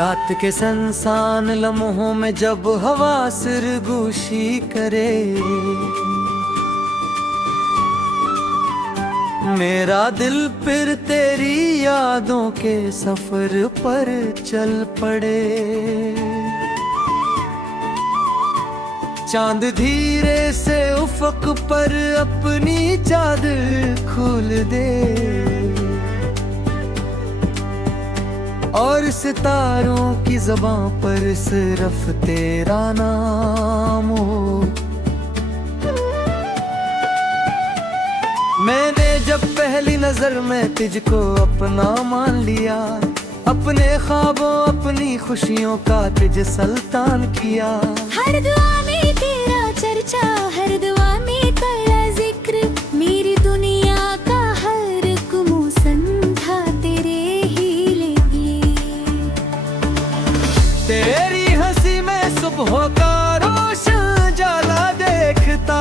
रात के संसान लम्हों में जब हवा सिरगोशी करे, मेरा दिल फिर तेरी यादों के सफर पर चल पड़े। चांद धीरे से उफक पर अपनी चादर खोल दे और सितारों की ज़बां पर सिर्फ तेरा नाम हो। मैंने जब पहली नजर में तुझको अपना मान लिया, अपने ख्वाबों अपनी खुशियों का तुझ सुल्तान किया। हर दुआ में तेरा चर्चा, हर दुआ में तेरा जिक्र, मेरी दुनिया का हर गुमो संधा तेरे ही लिए। तेरी हंसी में सुबह का रोशन जाला देखता,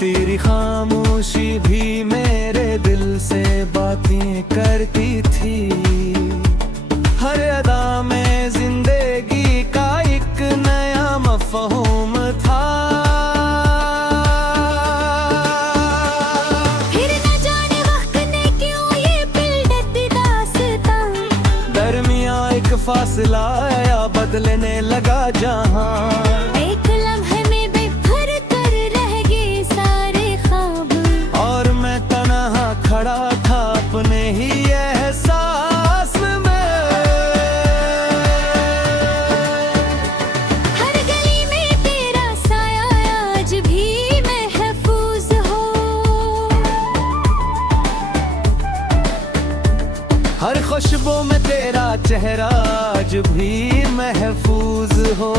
तेरी खामोशी भी मेरे दिल से बातें करती थी। हर अदा में जिंदगी का एक नया मफ़हूम था। फिर न जाने वक्त ने क्यों ये बिल्डती दास्तां, दरमियां एक फासला आया, बदलने लगा जहां। खड़ा था अपने ही एहसास में, हर गली में तेरा साया आज भी महफूज हो। हर खुशबू में तेरा चेहरा आज भी महफूज हो।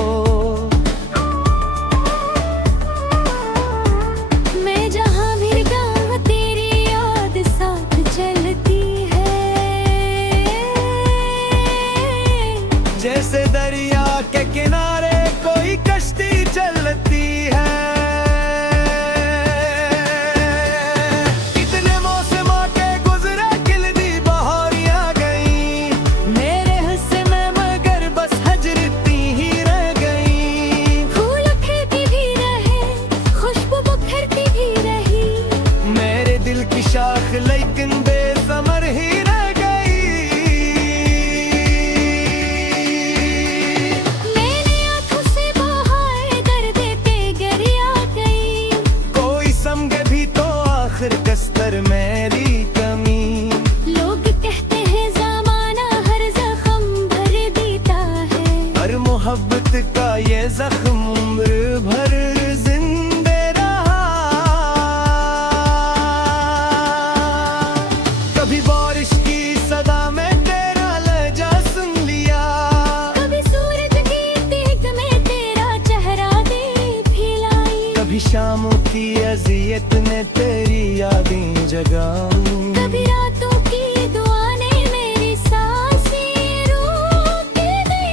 जैसे दरिया के किनारे कोई कश्ती चलती है, इतने मौसम के गुजरे खिलती बहारियां गई, मेरे हिस्से में मगर बस हजरती ही रह गई। फूल खिलती भी रहे, खुशबू बिखरती भी रही, मेरे दिल की शाख लेकिन बेसमर ही कस्तर मेरी कमी। लोग कहते हैं ज़माना हर जख्म भर देता है, हर मोहब्बत का ये जख्म उम्र भर जिंदे रहा। कभी बारिश की सदा में तेरा लहजा सुन लिया, कभी सूरज की तेग में तेरा चेहरा देख लाई, कभी शामों की अज़ियत ने तेरी यादें जगाऊं, कभी रातों की दुआ ने मेरी सांसें रोक दी।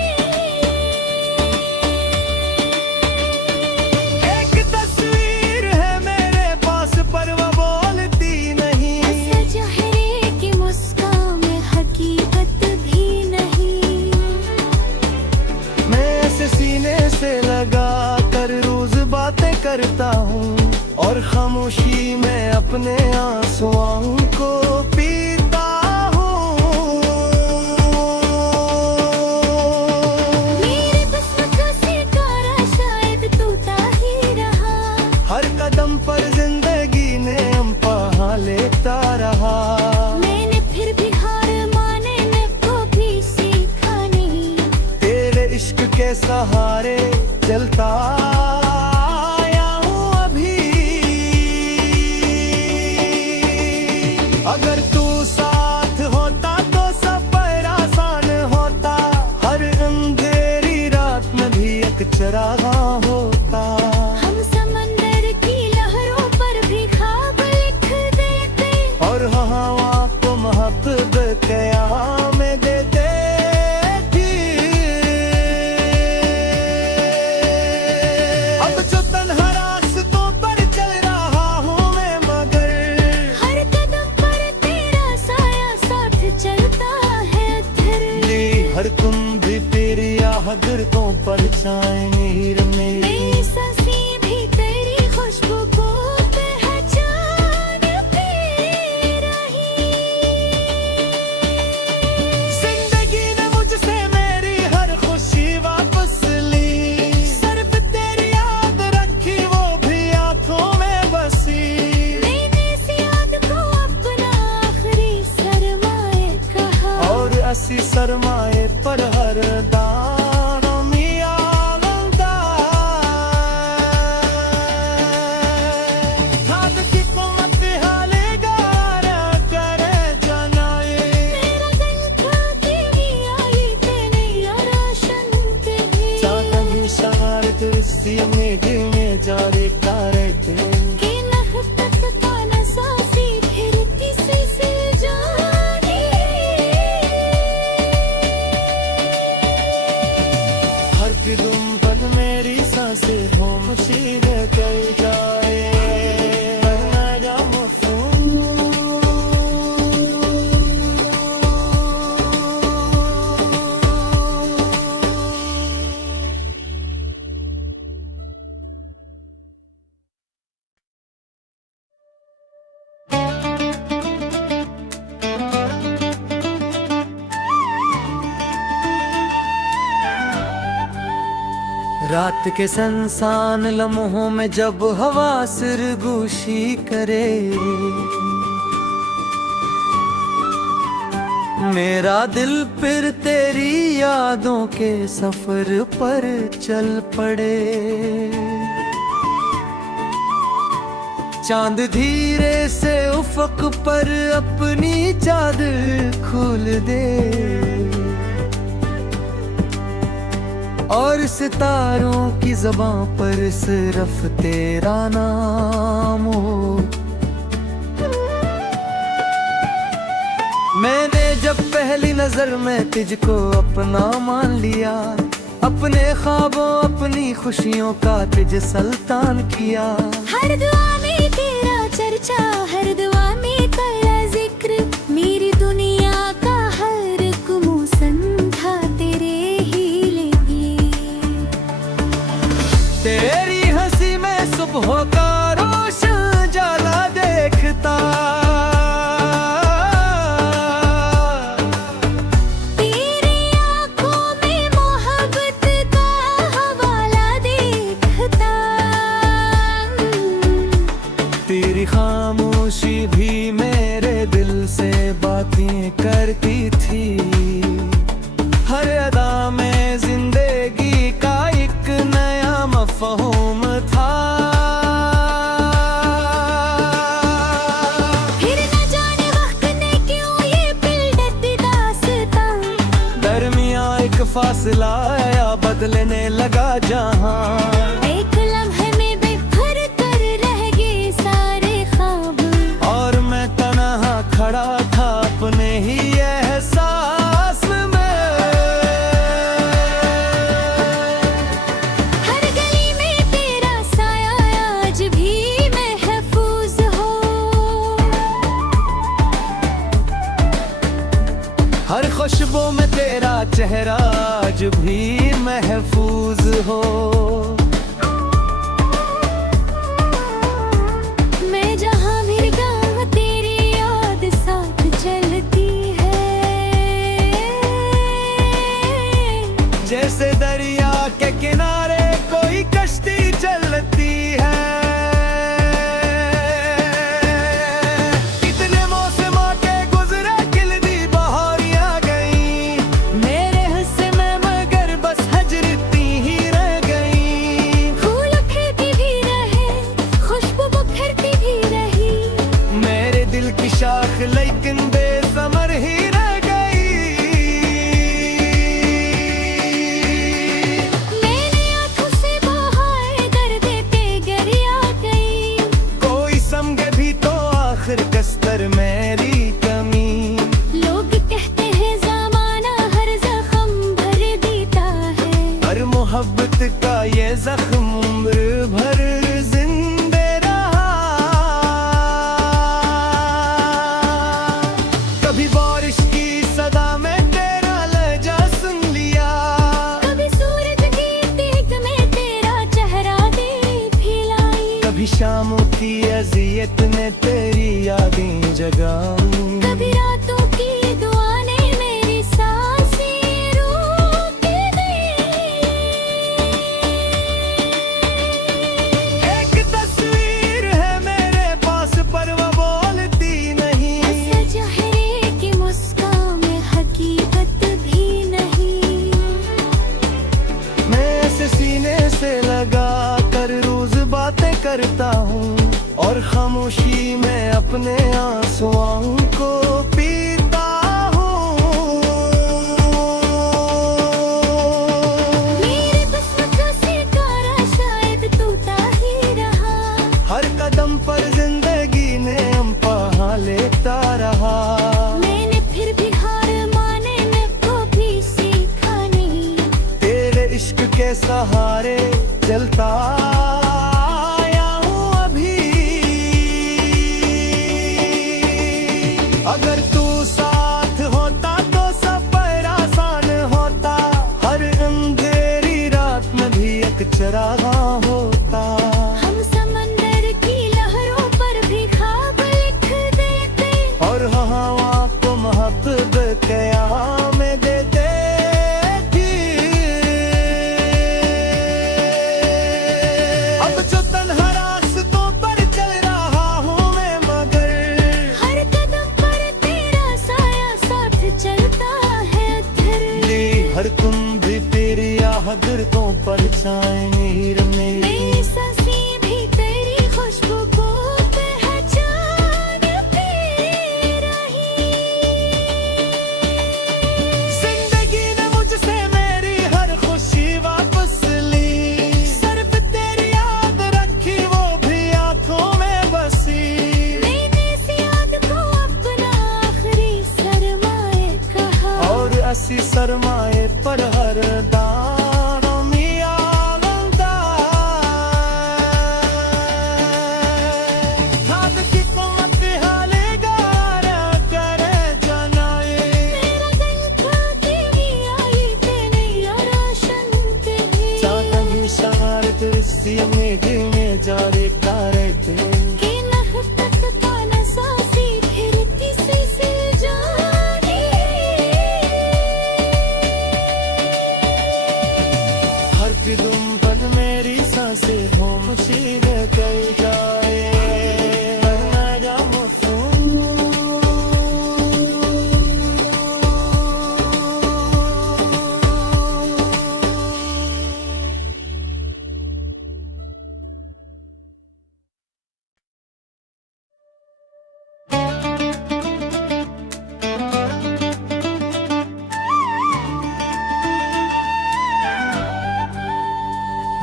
एक तस्वीर है मेरे पास पर वो बोलती नहीं, चेहरे की मुस्कान में हकीकत भी नहीं। मैं ऐसे सीने से लगा कर रोज बातें करता हूँ और खामोशी में अपने आंसुओं को पीता हूँ। मेरे किस्मत का सितारा शायद टूटा ही रहा, हर कदम पर जिंदगी ने अम्पा लेता रहा। मैंने फिर भी हार माने में को भी सीखा नहीं, तेरे इश्क के सहारे चलता अगर तू साथ होता तो सफर आसान होता, हर अंधेरी रात में भी एक चरागा होता। हम समंदर की लहरों पर भी ख्वाब लिख देते और हवा को मोहब्बत क़याम देते थी। परछाई हीर मेरी मेरी सांसें भी तेरी खुशबू को पहचानती रही। जिंदगी ने मुझसे मेरी हर खुशी वापस ली, सिर्फ तेरी याद रखी वो भी आंखों में बसी। मैंने इस याद को अपना आखिरी सरमाए कहा, और असी सरमाए पर हर दानों में आनंदा। खाद की कुमत हाले गारा करे जनाए, मेरा दिल खाती नहीं आई तेने यारा शनते चांदनी सवार दृश्य में गिने जारे तारे थे। कि लख तक ताना सासी फिरती से जानी। हर कदम पर मेरी सांसें खामोशी रह जाए, वरना जा रात के संसान लम्हों में जब हवा सिरगोशी करे, मेरा दिल फिर तेरी यादों के सफर पर चल पड़े। चांद धीरे से उफक पर अपनी चादर खोल दे, और सितारों की ज़बां पर सिर्फ तेरा नाम हो। मैंने जब पहली नजर में तुझको अपना मान लिया, अपने ख्वाबों अपनी खुशियों का तुझ सुल्तान किया। हर दुआ में तेरा चर्चा, हर दुआ में तेरा जिक्र, मेरी दुनिया का हर गुमो संधा तेरे ही लिए। तेरी हंसी में सुबह का रोशन जाला देखता, तेरी आँखों में मोहब्बत का हवाला देखता। तेरी खामोशी भी मेरे दिल से बातें करती थी। हर अदा में जिंदगी का एक नया मफ़हूम था। फिर न जाने वक्त ने क्यों ये बिल्डती दास्तां, दरमियाँ एक फासला आया, बदलने लगा जहां। एक लम्हे में बेखबर कर रह गए सारे ख्वाब, और मैं तन्हा खड़ा था अपने ही एहसास में। हर गली में तेरा साया आज भी महफूज हो। हर खुशबू में तेरा चेहरा आज भी महफूज हो। मैं जहाँ भी जाऊँ तेरी याद साथ चलती है। जैसे दरिया के किनारे कोई कश्ती चलती है। कितने मौसम के गुजरे खिलती बहारियां गई, मेरे हिस्से में मगर बस हजरती ही रह गई। शामों की अजियत में तेरी यादें जगाऊं। कभी रातों की दुआ ने मेरी सांसें रोक दी। एक तस्वीर है मेरे पास पर वो बोलती नहीं। चेहरे की मुस्कान में हकीकत भी नहीं। मैं ऐसे सीने से लगा कर रोज बातें करता हूँ और खामोशी में अपने आंसुओं को पीता हूँ। मेरे किस्मत का सितारा शायद टूटा ही रहा। हर कदम पर जिंदगी ने अम्पा लेता रहा। मैंने फिर भी हार माने में को भी सीखा नहीं। तेरे इश्क के सहारे चलता आया हूँ अभी। अगर तू साथ होता तो सफर आसान होता। हर अंधेरी रात में भी एक चरागा होता। हम समंदर की लहरों पर भी ख्वाब लिख देते। और हवा को मोहब्बत क़याम में देते थी। अब जो तन्हा रास्तों पर चल रहा हूँ मैं मगर हर कदम पर तेरा साया साथ चलता है अधर। हर तुम भी तेरी आहगरतों पर छाएंगे हीर मेरी। मेरी सांसें भी तेरी खुशबू को पहचानती रही। जिंदगी ने मुझसे मेरी हर खुशी वापस ली। सिर्फ तेरी याद रखी वो भी आंखों में बसी। मैंने इस याद को अपना आखिरी सरमाए कहा। और असी सरमाए पर हर दानों मियां लंदा। खाद की कुमत हाले गारा करे जनाए। मेरा दिल था तेरी आई ते नहीं रोशन तेरी। चांदनी शारत रिश्ती में जारे करते। कि नख तक का नसासी फिर किसी से जानी। हर कदम पर मेरी सांसें हो मुझे कई जाए। वरना जा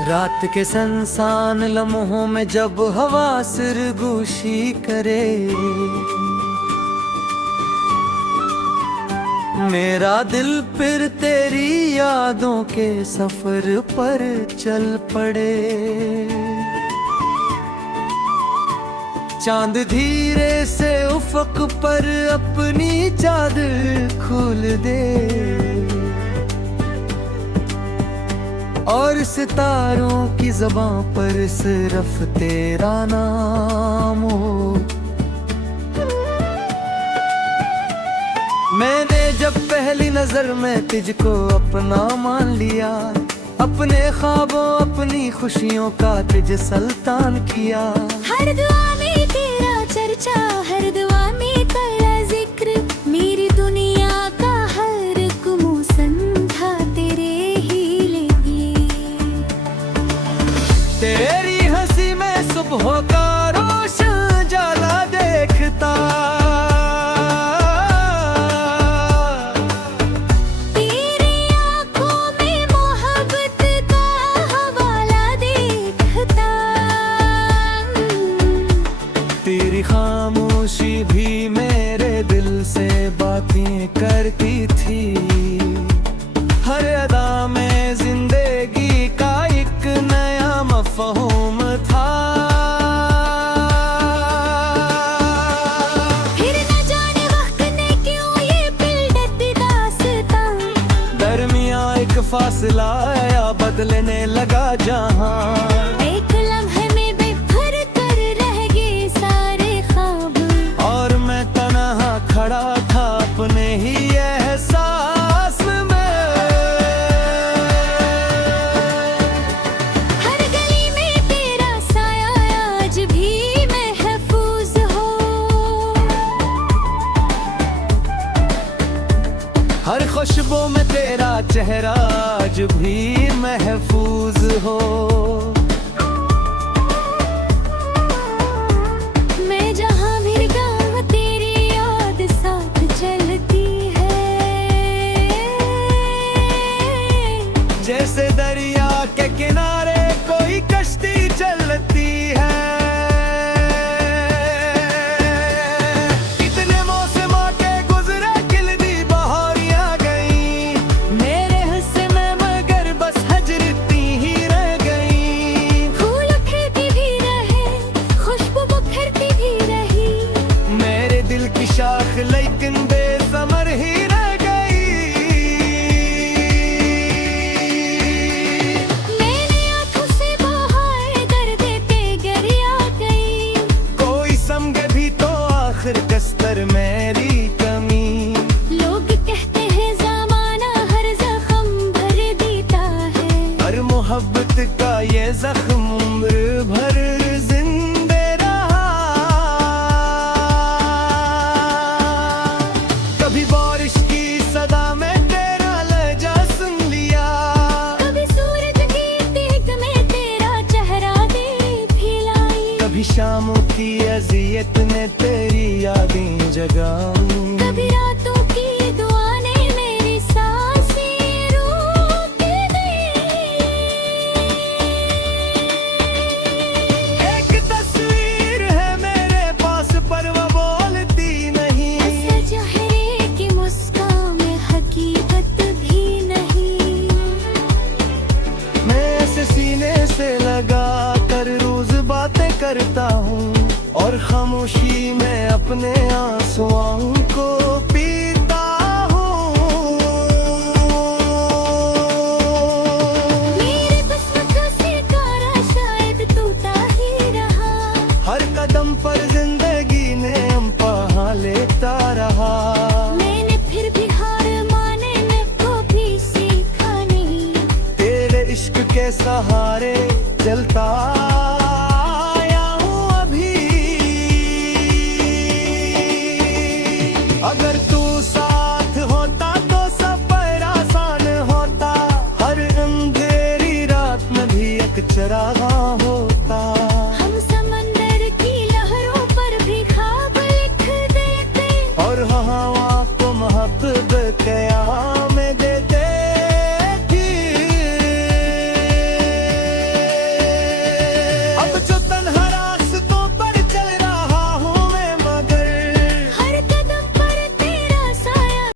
रात के संसान लम्हों में जब हवा सिरगोशी करे। मेरा दिल फिर तेरी यादों के सफर पर चल पड़े। चांद धीरे से उफक पर अपनी चादर खोल दे। और सितारों की ज़बां पर सिर्फ तेरा नाम हो। मैंने जब पहली नजर में तुझको अपना मान लिया। अपने ख्वाबों अपनी खुशियों का तुझ सुल्तान किया। हर दुआ में तेरा चर्चा, हर दुआ में तेरा जिक्र। मेरी दुनिया का हर गुमो संधा तेरे ही लिए। तेरी हंसी में सुबह का रोशन जाला देखता। तेरी आँखों में मोहब्बत का हवाला देखता। तेरी खामोशी भी मेरे दिल से बातें करती थी। हर अदा में जिंदगी का एक नया मफहूम था। फिर न जाने वक्त ने क्यों ये बिल्डती दास्तां। दरमियां एक फासला आया, बदलने लगा जहां। एक लम्हे में बेघर कर चेहरा आज भी महफूज हो। मैं जहाँ भी जाऊँ तेरी याद साथ चलती है। जैसे दरिया के किनारे कोई कश्ती चलती है। कितने मौसम के गुजरे खिलती बहारियां गई, मेरे हिस्से में मगर बस हजरती ही रह गई। फूल खिलती भी रहे, खुशबू बिखरती भी रही, मेरे दिल की शाख लेकिन बेसमर ही रह गई। मैंने आंखों से बहाए दर्द पे गरिया गई। कोई समझे भी तो आखिर कस्तर मेरी कमी। लोग कहते हैं ज़माना हर जख्म भर देता है, हर मोहब्बत का ये जख्म उम्र भर जिंदे रहा। कभी बारिश की सदा में तेरा लहजा सुन लिया, कभी सूरज की दीग में तेरा चेहरा देख ही लाई, कभी शामों की अजियत ने तेरी यादें जगाऊं। कभी रातों की दुआ ने मेरी सांसें रोक दी। एक तस्वीर है मेरे पास पर वो बोलती नहीं, चेहरे की मुस्कान में हकीकत भी नहीं। मैं ऐसे सीने से लगा कर रोज बातें करता हूँ, और खामोशी में अपने आंसुओं को पीता हूँ। मेरे किस्मत का सितारा शायद टूटा ही रहा, हर कदम पर जिंदगी ने अम्पा लेता रहा। मैंने फिर भी हार माने में को भी सीखा नहीं। तेरे इश्क के सहारे चलता आया हूँ अभी। अगर तू साथ होता तो सफर आसान होता, हर अंधेरी रात में भी एक चरागा हो।